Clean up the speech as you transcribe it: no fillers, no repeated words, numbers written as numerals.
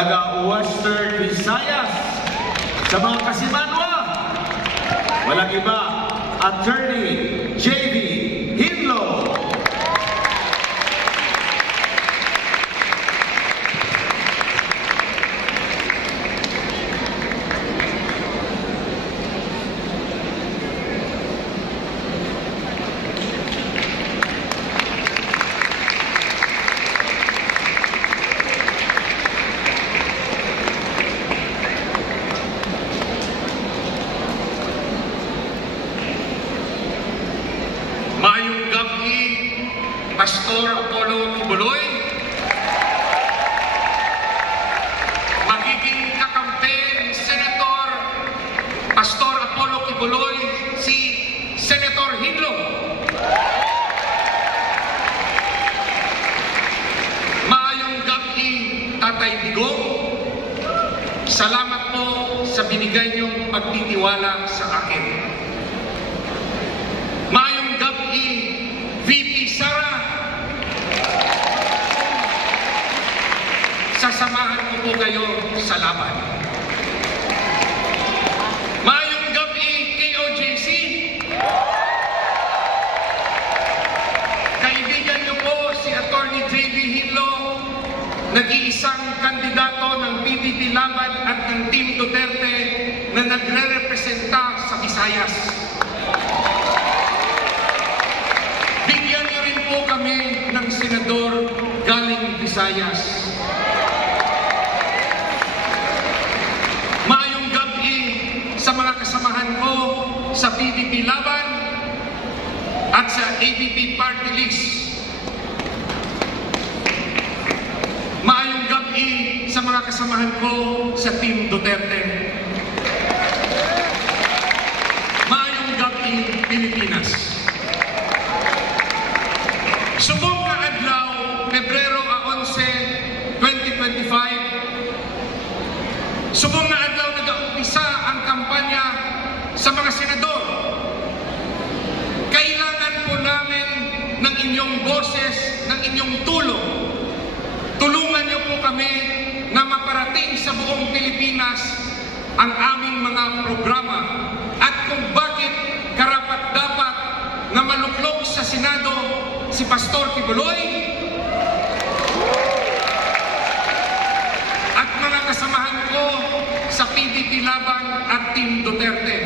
Western Visayas, sa mga kasimanwa, walang iba, Attorney J.V. Hinlo. Maayong gabi, Pastor Apollo Kibuloy. Magiging kakampi ni Senator Pastor Apollo Kibuloy si Senator Hinlo. Maayong gabi, Tatay Digong. Salamat po sa binigay niyong pagtitiwala sa akin. Maayong gabi, VP Sara. Sasamahan ko po kayo sa laban. Maayong gabi, KOJC. Kaibigan niyo po si Attorney J.V. Hinlo, nag-iisang kandidato ng PDP Laban at ng Team Duterte na nagre-representa sa Visayas. Bigyan niyo rin po kami ng senador galing Visayas. Maayong gabi sa mga kasamahan ko sa PDP Laban at sa ABP Party List. Maayong gabi sa mga kasamahan ko sa Team Duterte. Maayong gabi, Pilipinas. Subong nga adlaw, Pebrero 11, 2025. Subong nga adlaw nag-umpisa ang kampanya sa mga senador. Kailangan po namin ng inyong boses, ng inyong tulong. Tulungan niyo po kami na maparating sa buong Pilipinas ang aming mga programa at kung bakit karapat-dapat na maluklok sa Senado si Pastor Kibuloy at mga kasamahan ko sa PDP Laban at Team Duterte.